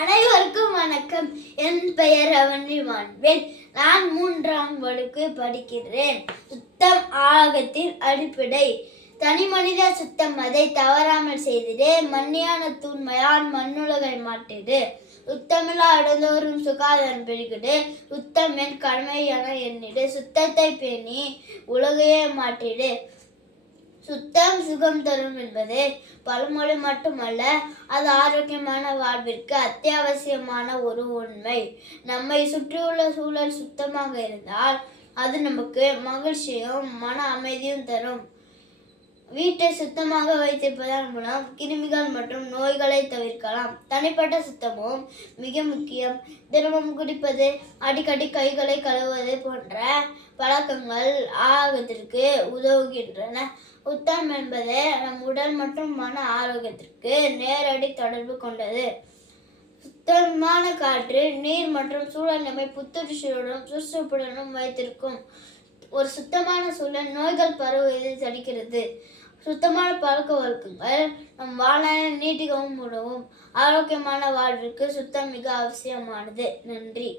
அனைவருக்கும் வணக்கம். என் பெயர் அவனி வான்வேல் நான் மூன்றாம் வகுப்பு படிக்கிறேன். சுத்தம் ஆகத்தின் அடிப்படை. தனி மனித சுத்தம் அதை தவறாமல் செய்திடு. மண்ணியான தூண்மையால் மண்ணுலகை மாட்டிடு சுத்தமில்லா இடந்தோறும் சுகாதாரம் பெருகிடு. சுத்தம் என் கடமையான எண்ணிடு. சுத்தத்தை பேணி உலகையே மாட்டிடு சுத்தம் சுகம் தரும் என்பது பழமொழி மட்டுமல்ல அது ஆரோக்கியமான வாழ்விற்கு அத்தியாவசியமான ஒரு உண்மை. நம்மை சுற்றியுள்ள சூழல் சுத்தமாக இருந்தால் அது நமக்கு மகிழ்ச்சியும் மன அமைதியும் தரும். வீட்டை சுத்தமாக வைத்திருப்பதன் மூலம் கிருமிகள் மற்றும் நோய்களை தவிர்க்கலாம். தனிப்பட்ட சுத்தமும் மிக முக்கியம். தினமும் குடிப்பது அடிக்கடி கைகளை கழுவுவது போன்ற பழக்கங்கள் ஆரோக்கியத்திற்கு உதவுகின்றன. சுத்தம் என்பது நம் உடல் மற்றும் மன ஆரோக்கியத்திற்கு நேரடி தொடர்பு கொண்டது. சுத்தமான காற்று நீர் மற்றும் சூழல் நம்மை புத்துணர்ச்சியுடனும் சுறுசுறுப்புடனும் வைத்திருக்கும். ஒரு சுத்தமான சூழல் நோய்கள் பரவுவதை தடுக்கிறது. சுத்தமான பழக்க வழக்கங்கள் நம் வாழ்நாளை நீட்டிக்கவும் உதவும். ஆரோக்கியமான வாழ்விற்கு சுத்தம் மிக அவசியமானது. நன்றி.